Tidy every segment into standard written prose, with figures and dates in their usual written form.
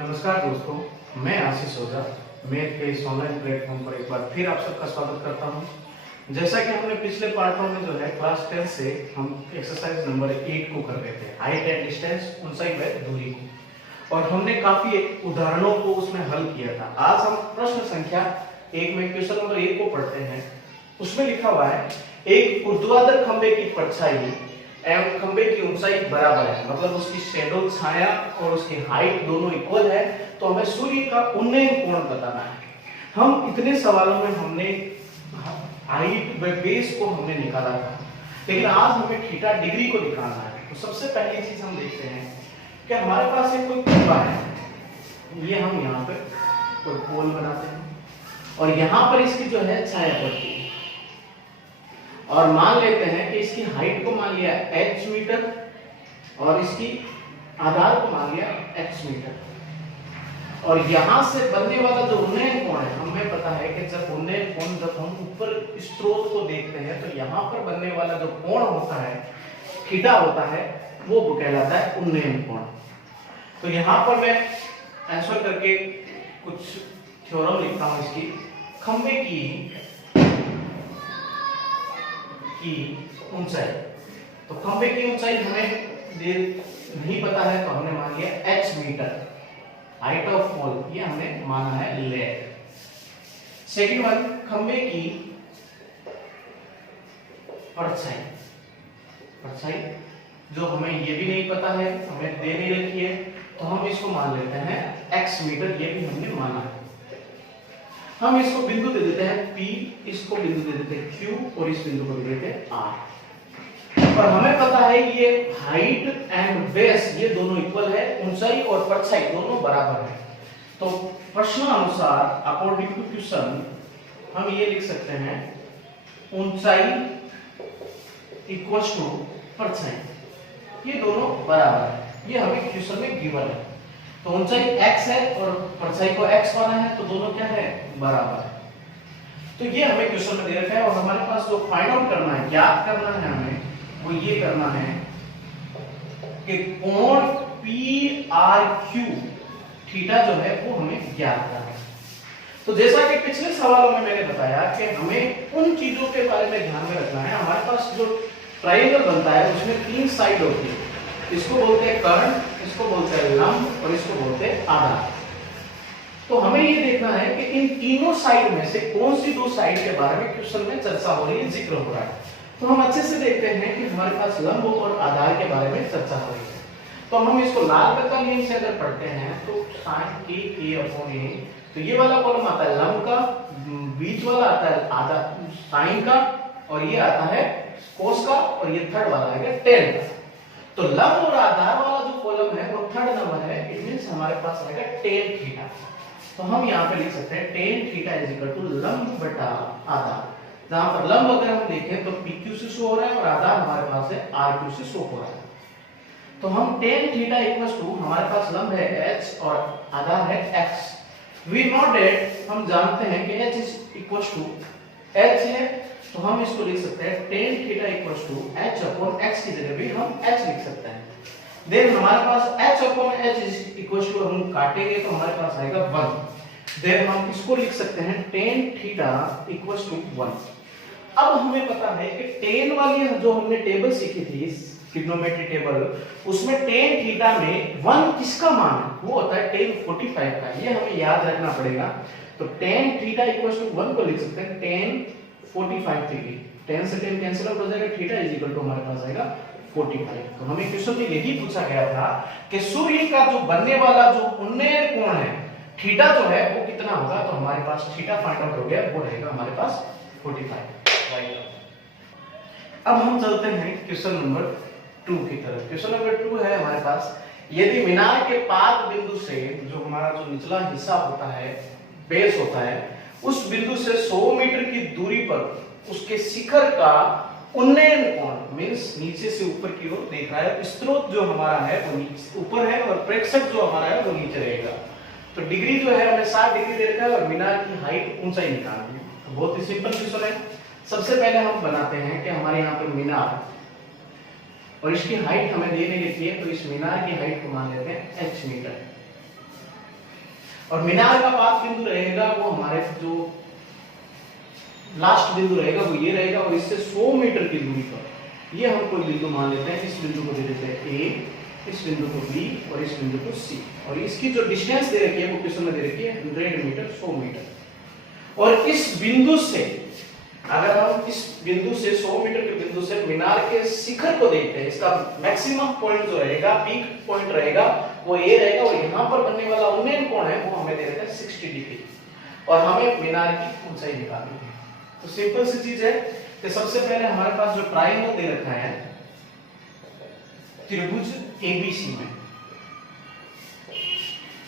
नमस्कार दोस्तों, मैं आशीष ओझा मैथ के इस ऑनलाइन प्लेटफॉर्म पर एक बार फिर आप सबका स्वागत करता हूं। जैसा कि हमने पिछले पार्टों में जो है क्लास 10 से हम एक्सरसाइज नंबर 8 को कर रहे थे, हाइट एंड डिस्टेंस, ऊंचाई व दूरी को, और हमने काफी उदाहरणों को उसमें हल किया था। आज हम प्रश्न संख्या 1 में क्वेश्चन नंबर 1 को पढ़ते हैं। उसमें लिखा हुआ है, एक ऊर्ध्वाधर खंबे की परछाई एवं खंबे की ऊंचाई बराबर है, मतलब उसकी शैडो छाया और उसकी हाइट दोनों इक्वल है, तो हमें सूर्य का उन्नयन कोण बताना है। हम इतने सवालों में हमने हाइट व बेस को हमने निकाला था, लेकिन आज हमें थीटा डिग्री को निकालना है। तो सबसे पहली चीज हम देखते हैं कि हमारे पास एक कोई खंबा है, ये हम यहाँ पे कोई पोल बनाते हैं और यहाँ पर इसकी जो है छाया पड़ती है, और मान लेते हैं कि इसकी हाइट को मान लिया h मीटर और इसकी आधार को मान लिया x मीटर, और यहां से बनने वाला जो उन्नयन कोण है, हमें पता है कि जब उन्नयन कोण, जब हम ऊपर स्रोत को देखते हैं तो यहां पर बनने वाला जो कोण होता है, थीटा होता है, वो कहलाता है उन्नयन कोण। तो यहां पर मैं आंसर करके कुछ थ्योरम लिखता हूं इसकी। खंबे की ऊंचाई, तो खंबे की ऊंचाई हमें नहीं पता है, तो हमने मान लिया h मीटर। हाइट ऑफ पोल ये हमने माना है लेट। सेकंड वन, खंबे की परछाई जो हमें ये भी नहीं पता है, हमें दे नहीं रखी है, तो हम इसको मान लेते हैं x मीटर, ये भी हमने माना है। हम इसको बिंदु दे देते हैं P, इसको बिंदु दे देते हैं Q और इस बिंदु को दे देते हैं R। और हमें पता है ये हाइट एंड बेस ये दोनों इक्वल है, ऊंचाई और परछाई दोनों बराबर है। तो प्रश्नानुसार अकॉर्डिंग टू क्वेश्चन हम ये लिख सकते हैं ऊंचाई इक्वल्स टू परछाई, ये दोनों बराबर है। ये हमें क्वेश्चन में गिवन है। तो ऊंचाई x है और परछाई को x माना है, तो दोनों क्या है, बराबर है। तो ये हमें क्वेश्चन में दे रखा है, और हमारे पास जो फाइंड आउट करना है, ज्ञात करना है हमें, वो ये करना है कि कोण PRQ थीटा जो है वो हमें ज्ञात करना है। तो जैसा कि पिछले सवालों में मैंने बताया कि हमें उन चीजों के बारे में ध्यान में रखना है। हमारे पास जो ट्रायंगल बनता है उसमें 3 साइड होती है, इसको बोलते हैं कर्ण, इसको बोलते हैं लंब और इसको बोलते हैं आधार। तो हमें ये देखना है कि इन तीनों साइड में से कौन सी 2 साइड के बारे में क्वेश्चन में चर्चा हो रही है, जिक्र हो रहा है। तो हम अच्छे से देखते हैं कि हमारे पास लंब और आधार के बारे में चर्चा हो रही है। तो हम इसको लाल रंग का नियम से अगर पढ़ते हैं तो sin a/a, तो ये वाला कॉलम आता है लंब का, बीच वाला आता है आधार साइन का, और ये आता है कोस का, और ये थर्ड वाला है टेन का। तो लंब और आधार वाला जो कॉलम है वो थर्ड नंबर है, इट मींस हमारे पास आएगा टेन थीटा। तो हम यहाँ पे लिख सकते हैं ten theta is equal to लंब बटा आधार, जहां पर लंब अगर हम देखें तो PQ से शो हो रहा है और आधार हमारे पास है RQ से शो हो रहा है। तो हम टेन थीटा इक्वल टू, हमारे पास लंब है h और आधार है x। वी नो दैट, हम जानते हैं कि h is equal to h है, तो हम इसको लिख सकते हैं ten theta equals to h upon x की जगह भी हम h लिख सकते हैं। देन हमारे पास h upon h is equals to, हम काटेंगे तो हमारे पास आएगा 1। देन हम इसको लिख सकते हैं टेन थीटा इक्वल्स टू 1। अब हमें पता है कि टेन वाली जो हमने टेबल सीखी थी, ट्रिग्नोमेट्री टेबल, उसमें टेन थीटा में 1 किसका मान है, वो होता है टेन 45 का। ये हमें याद रखना पड़ेगा। तो टेन थीटा इक्वल्स टू 1 को लिख सकते हैं टेन 45 डिग्री, 10 से 10 कैंसिल आउट हो जाएगा, थीटा इज इक्वल टू हमारे पास आएगा 45। तो हमें क्वेश्चन में यही पूछा गया था कि सूर्य का जो बनने वाला जो उन्नयन कोण है, थीटा जो है वो कितना होगा। तो हमारे पास थीटा फाइंड आउट हो गया, वो रहेगा हमारे पास 45। अब हम चलते हैं क्वेश्चन नंबर 2 की तरफ। क्वेश्चन नंबर 2 है हमारे पास, यदि मीनार के पाद बिंदु से, जो हमारा जो निचला हिस्सा होता है, बेस होता है, उस बिंदु से 100 मीटर की दूरी पर उसके शिखर का उन्नयन कोण, मींस नीचे से ऊपर की ओर देख रहा है, स्रोत जो हमारा है वो ऊपर है और प्रेक्षक जो हमारा है वो नीचे रहेगा। तो डिग्री जो है हमें 60 डिग्री दे रखा है और मीनार की हाइट ऊंचाई निकालनी है। तो बहुत ही सिंपल क्वेश्चन है। सबसे पहले हम बनाते हैं कि हमारे यहाँ पर मीनार, और इसकी हाइट हमें दे नहीं रखी है, तो इस मीनार की हाइट को मान लेते हैं h मीटर। और मीनार का पास बिंदु रहेगा वो हमारे जो लास्ट बिंदु रहेगा वो ये रहेगा, और इससे 100 मीटर की दूरी पर ये हम कोई बिंदु मान लेते हैं। इस बिंदु को दे देते हैं ए, इस बिंदु को बी और इस बिंदु को सी, और इसकी जो डिस्टेंस दे रखी है वो क्वेश्चन में दे रखी है 100 मीटर, 100 मीटर। और इस बिंदु से अगर हम इस बिंदु से 100 मीटर के बिंदु से मीनार के शिखर को देखते हैं, इसका मैक्सिमम पॉइंट जो रहेगा, पीक पॉइंट रहेगा वो ए रहेगा, और यहाँ पर बनने वाला उन्नयन कोण है वो हमें दे देता है 60 डिग्री, और हमें मीनार की ऊंचाई निकालनी है। तो सिंपल सी चीज है कि सबसे पहले हमारे पास जो ट्रायंगल दे रखा है त्रिभुज एबीसी में,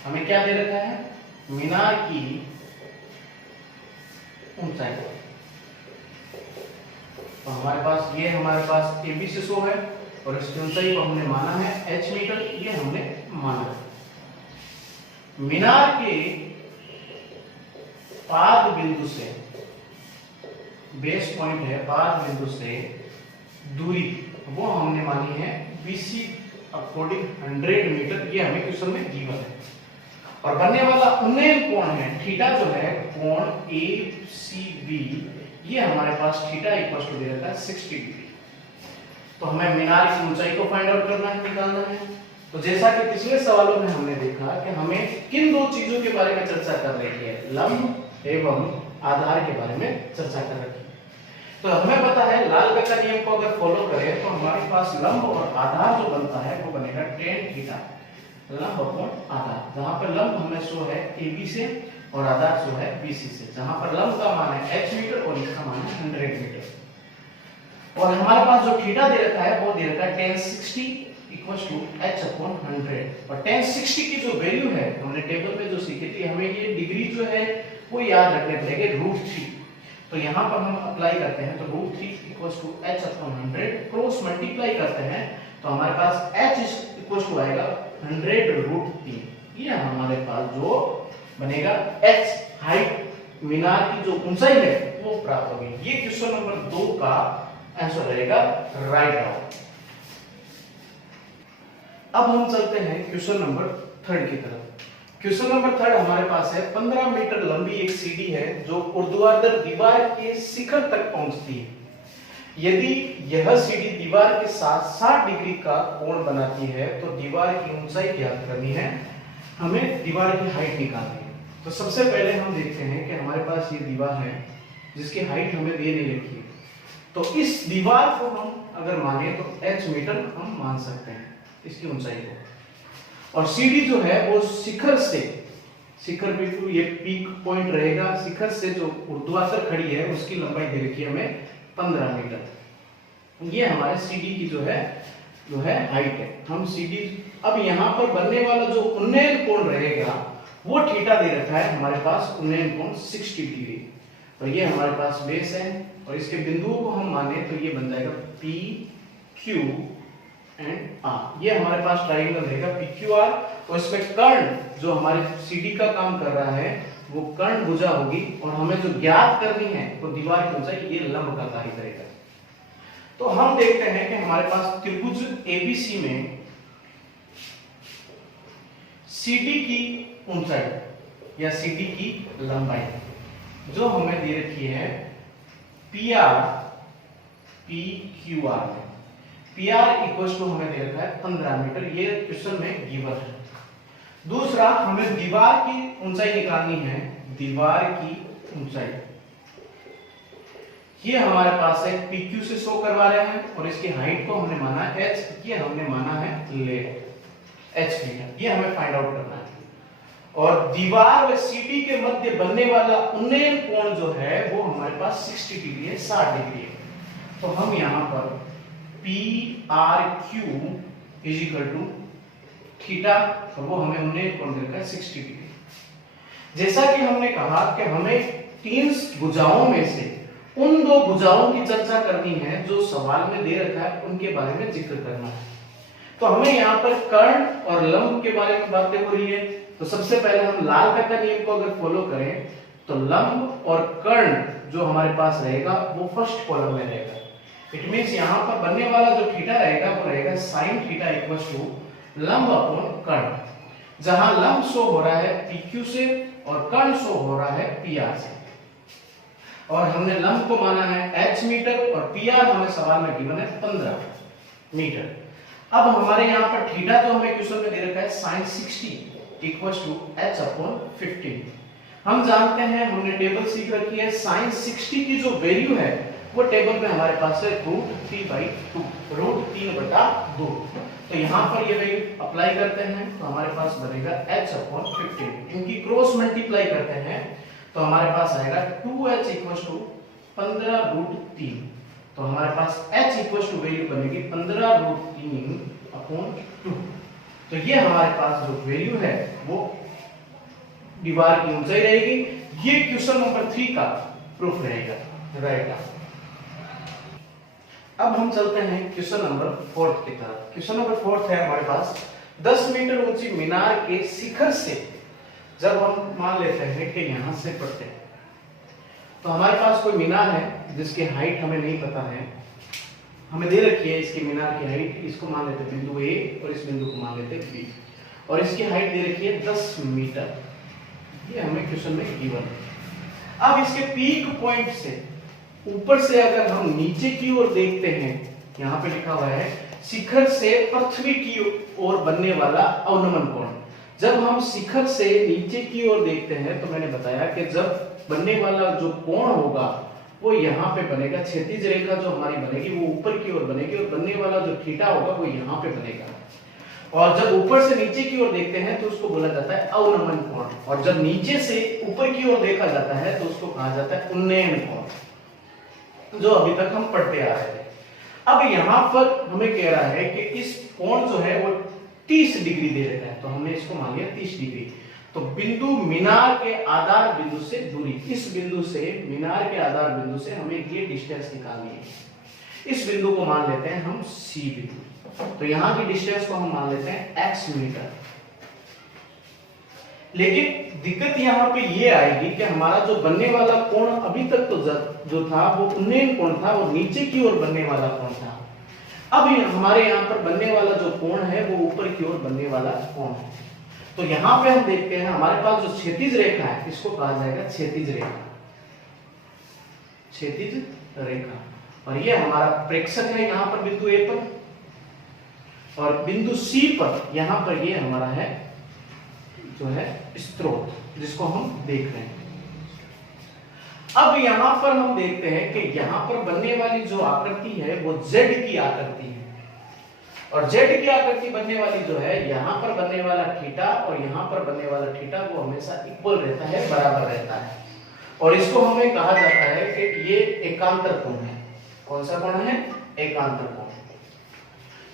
हमें क्या दे रखा है, मीनार की ऊंचाई। तो हमारे पास AB से 100 है, और इसकी ऊंचाई को हमने माना है h मीटर, ये हमने माना है। मीनार के पाद बिंदु से, बेस पॉइंट है, पाद बिंदु से दूरी वो हमने मानी है BC अकॉर्डिंग 100 मीटर, ये हमें क्वेश्चन में गिवन है। और बनने वाला उन्नयन कोण है थीटा, जो है कोण ACB, ये हमारे पास थीटा इक्वल टू दे रखा है 60 डिग्री। तो हमें मीनार की ऊंचाई को फाइंड आउट करना है, निकालना है। तो जैसा कि पिछले सवालों में हमने देखा कि हमें किन दो चीजों के बारे में चर्चा कर रही है, लंब एवं आधार के बारे में चर्चा कर रही है। तो हमें पता है लाल का नियम को अगर फॉलो करें तो हमारे पास लंब और आधार जो बनता है वो बनेगा tan थीटा, लंब अपॉन आधार, जहां पर लंब हमें शो है AB से और आधार शो है BC से, जहां पर लंब का मान है h मीटर और इसका मान है 100 मीटर। और हमारे पास जो थीटा दे रखा है वो दे रखा है tan 60 equals to h upon 100। और tan 60 की जो वैल्यू है हमने टेबल में जो सीखी थी, हमें ये डिग्री जो है वो याद रखने पड़ेगा √3। तो यहाँ पर हम अप्लाई करते हैं तो √3 equals to h upon 100, cross multiply करते हैं तो हमारे पास h इक्वल्स टू आएगा 100√3। ये हमारे पास जो बनेगा h हाइट मीनार की जो ऊंचाई है वो प्राप्त होगी। ये क्वेश्चन नंबर 2 का आंसर रहेगा राइट आउट। अब हम चलते हैं क्वेश्चन नंबर 3 की तरफ। क्वेश्चन नंबर 3 हमारे पास है 15 मीटर लंबी एक सीढ़ी है जो ऊर्ध्वाधर दीवार के शिखर तक पहुंचती है। यदि यह सीढ़ी दीवार के साथ 60 डिग्री का कोण बनाती है तो दीवार की ऊंचाई ज्ञात करनी है, हमें दीवार की हाइट निकालनी है। तो सबसे पहले हम देखते हैं कि हमारे पास ये दीवार है जिसकी हाइट हमें दे नहीं रखी है। तो इस दीवार को हम अगर माने तो h मीटर हम मान सकते हैं इसकी ऊंचाई को। और सीढ़ी जो है वो शिखर से, शिखर बिल्कुल ये पीक पॉइंट रहेगा, शिखर से जो ऊर्ध्वाधर खड़ी है उसकी लंबाई दे रखी है हमें 15 मीटर। ये हमारे सीढ़ी की जो है हाइट है। हम सीढ़ी, अब यहाँ पर बनने वाला जो उन्नयन कोण रहेगा वो थीटा दे रखा है हमारे पास, उन्नयन कोण 60 डिग्री। तो ये हमारे पास बेस है और इसके बिंदुओं को हम माने तो ये बन जाएगा P, Q एंड R। ये हमारे पास ट्रायंगल रहेगा PQR, और इसमें कर्ण जो हमारे सीढ़ी का काम कर रहा है वो कर्ण भुजा होगी, और हमें जो ज्ञात करनी है वो दीवार की ऊंचाई, ये लंब का कार्य करेगा। तो हम देखते हैं कि हमारे पास त्रिभुज ABC में CD की ऊंचाई या CD की लंबाई जो हमें दे रखी है PR PQR में, PR इक्वल्स टू हमें दे रखा है 15 मीटर, ये क्वेश्चन में गिवन है। दूसरा, हमें दीवार की ऊंचाई निकालनी है, दीवार की ऊंचाई ये हमारे पास है PQ से शो करवा रहे हैं, और इसकी हाइट को हमने माना है h, ये हमने माना है ले h मीटर, ये हमें फाइंड आउट करना है। और दीवार व सीढ़ी के मध्य बनने वाला उन्नयन कोण जो है वो हमारे पास 60 डिग्री है, 60 डिग्री है। तो हम यहाँ पर PRQ is equal to theta, तो वो हमें उन्नयन कोण देता है 60 डिग्री। जैसा कि हमने कहा कि हमें 3 भुजाओं में से उन 2 भुजाओं की चर्चा करनी है जो सवाल में दे रखा है, उनके बारे में जिक्र करना है। तो हमें यहाँ पर कर्ण और लंब के बारे में बातें हो रही है। तो सबसे पहले हम लाल का नियम को अगर फॉलो करें तो लंब और कर्ण जो हमारे पास रहेगा वो फर्स्ट कॉलम में रहेगा। इट मींस यहाँ पर बनने वाला जो थीटा रहेगा वो रहेगा sin थीटा इक्वल्स टू लंब अपॉन कर्ण। जहां लंब शो हो रहा है PQ से और कर्ण शो हो रहा है PR से। और हमने लंब को माना है h मीटर और PR हमें सवाल में गिवन है 15 मीटर। अब हमारे यहाँ पर थीटा जो हमें क्वेश्चन में दे रखा है sin 60 इक्वल टू h/15। हम जानते हैं, हमने टेबल सीख रखी है, sin 60 की जो वैल्यू है वो टेबल में हमारे पास है √3/2, √3/2। तो यहाँ पर ये वैल्यू अप्लाई करते हैं तो हमारे पास बनेगा h/15। इनकी क्रॉस मल्टीप्लाई करते हैं तो हमारे पास आएगा 2h इक्वल टू 15√3। तो हमारे पास h इक्वल टू वैल्यू बनेगी 15√3/2। तो ये हमारे पास जो वैल्यू है वो दीवार की ऊंचाई रहेगी। ये क्वेश्चन नंबर 3 का प्रूफ रहेगा। राइट। अब हम चलते हैं क्वेश्चन नंबर 4 की तरफ। क्वेश्चन नंबर 4 है हमारे पास 10 मीटर ऊंची मीनार के शिखर से जब हम मान लेते हैं कि यहां से पढ़ते हैं तो हमारे पास कोई मीनार है जिसकी हाइट हमें नहीं पता है, हमें दे रखी है इसकी मीनार की हाइट, इसको मान लेते हैं बिंदु A और इस बिंदु को मान लेते हैं B, और इसकी हाइट दे रखी है 10 मीटर। ये हमें क्वेश्चन में गिवन है। अब इसके पीक पॉइंट से ऊपर से अगर हम नीचे की ओर देखते हैं, यहाँ पे लिखा हुआ है शिखर से पृथ्वी की ओर बनने वाला अवनमन कोण। जब हम शिखर से नीचे की ओर देखते हैं तो मैंने बताया कि जब बनने वाला जो कोण होगा वो यहाँ पे बनेगा, क्षैतिज रेखा जो हमारी बनेगी वो ऊपर की ओर बनेगी और बनने वाला जो थीटा होगा वो यहाँ पे बनेगा। और जब ऊपर से नीचे की ओर देखते हैं तो उसको बोला जाता है अवनमन कोण, और जब नीचे से ऊपर की ओर देखा जाता है तो उसको कहा जाता है उन्नयन कोण, जो अभी तक हम पढ़ते आ रहे थे। अब यहाँ पर हमें कह रहा है कि इस कोण जो है वो 30 डिग्री दे रखा है, तो हमने इसको मान लिया 30 डिग्री। तो बिंदु मीनार के आधार बिंदु से दूरी, इस बिंदु से मीनार के आधार बिंदु से हमें ये डिस्टेंस निकालनी है। इस बिंदु को मान लेते हैं हम C बिंदु, तो यहाँ की डिस्टेंस को हम मान लेते हैं x मीटर। लेकिन दिक्कत यहाँ पे ये आएगी कि हमारा जो बनने वाला कोण अभी तक तो जो था वो उन्नयन कोण था, वो नीचे की ओर बनने वाला कोण था। अब हमारे यहाँ पर बनने वाला जो कोण है वो ऊपर की ओर बनने वाला कोण है। तो यहाँ पे हम देखते हैं हमारे पास जो क्षैतिज रेखा है इसको कहा जाएगा क्षैतिज रेखा, क्षैतिज रेखा। और ये हमारा प्रेक्षक है यहाँ पर बिंदु A पर, और बिंदु C पर यहाँ पर ये हमारा है जो है स्रोत जिसको हम देख रहे हैं। अब यहाँ पर हम देखते हैं कि यहाँ पर बनने वाली जो आकृति है वो Z की आकृति है, और Z की आकृति बनने वाली जो है यहाँ पर बनने वाला थीटा और यहाँ पर बनने वाला थीटा वो हमेशा इक्वल रहता है, बराबर रहता है। और इसको हमें कहा जाता है कि ये एकांतर कोण है। कौन सा कोण है? एकांतर कोण।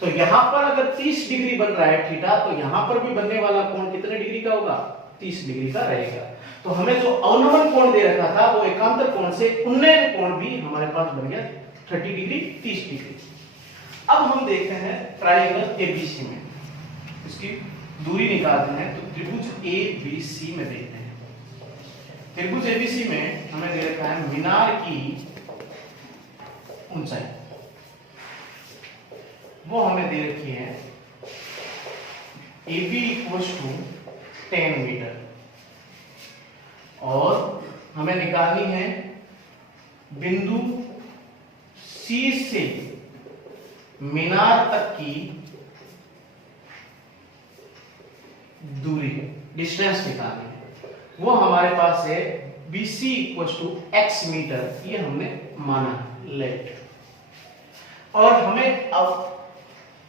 तो यहाँ पर अगर 30 डिग्री बन रहा है थीटा, तो यहाँ पर भी बनने वाला कोण कितने डिग्री का होगा? 30 डिग्री का रहेगा। तो हमें जो अवनमन कोण दे रखा था वो एकांतर कोण से उन्नयन कोण भी हमारे पास बन गया 30 डिग्री, 30 डिग्री। अब हम देखते हैं ट्रायंगल एबीसी में, इसकी दूरी निकालते हैं तो त्रिभुज एबीसी में देखते हैं। त्रिभुज एबीसी में हमें दे रखा है मीनार की ऊंचाई, वो हमें दे रखी है AB = 10 मीटर, और हमें निकालनी है बिंदु C से मीनार तक की दूरी, डिस्टेंस निकालनी है। वो हमारे पास है BC = x मीटर, ये हमने माना लेट। और हमें अब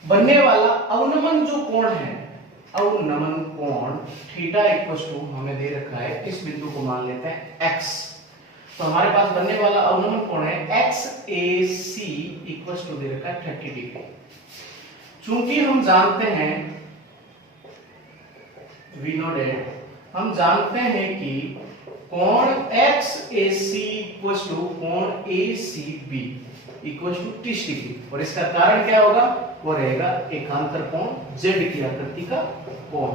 बनने वाला अवनमन जो कोण है, अवनमन कोण थीटा = हमें दे रखा है, इस बिंदु को मान लेते हैं x। तो हमारे पास बनने वाला अवनमन कोण है XAC = दे रखा है 30 डिग्री। चूंकि हम जानते हैं we know that, हम जानते हैं कि कोण XAC = कोण ACB = 30 डिग्री, और इसका कारण क्या होगा? वो रहेगा एकांतर कोण Z की आकृति का कोण।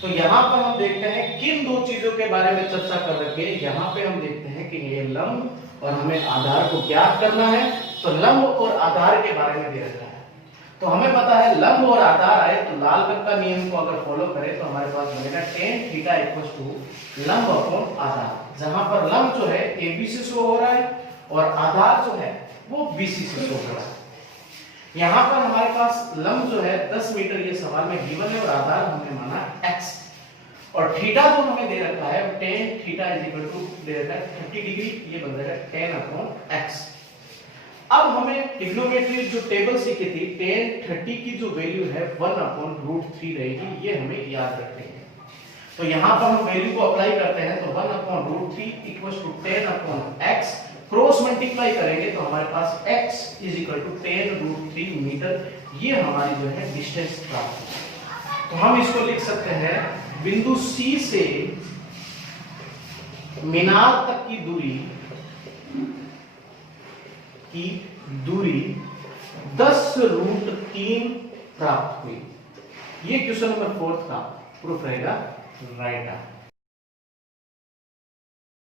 तो यहाँ पर हम देखते हैं किन दो चीजों के बारे में चर्चा कर रखी है। यहाँ पे हम देखते हैं कि ये लंब और हमें आधार को ज्ञात करना है, तो लंब और आधार के बारे में दे रखा है। तो हमें पता है लंब और आधार आए तो लाल रंग का नियम को अगर फॉलो करें तो हमारे पास बनेगा tan थीटा इक्वल टू लंब अपॉन आधार, जहां पर लंब जो है AB से शो हो रहा है और आधार जो है वो BC से शो हो रहा है। यहां पर हमारे पास लंब जो है 10 मीटर ये सवाल में गिवन है और आधार हमने माना x, और थीटा जो हमें दे रखा है tan theta is equal to दे रखा है 30 डिग्री, ये बन जाएगा tan अपॉन x। अब हमें ट्रिग्नोमेट्री जो टेबल सीखी थी tan 30 की जो वैल्यू है 1/√3 रहेगी, ये हमें याद रखनी है। तो यहाँ पर हम वैल्यू को अप्लाई करते हैं तो 1/√3 equals to tan upon x, cross multiply करेंगे तो हमारे पास x is equal to tan√3 metre, ये हमारी जो है डिस्टेंस प्राप्त होगी। तो हम इसको लिख सकते हैं बिंदु C से मीनार तक की दूरी 10√3 प्राप्त हुई। ये क्वेश्चन नंबर 4 का प्रूफ रहेगा राइट आंसर।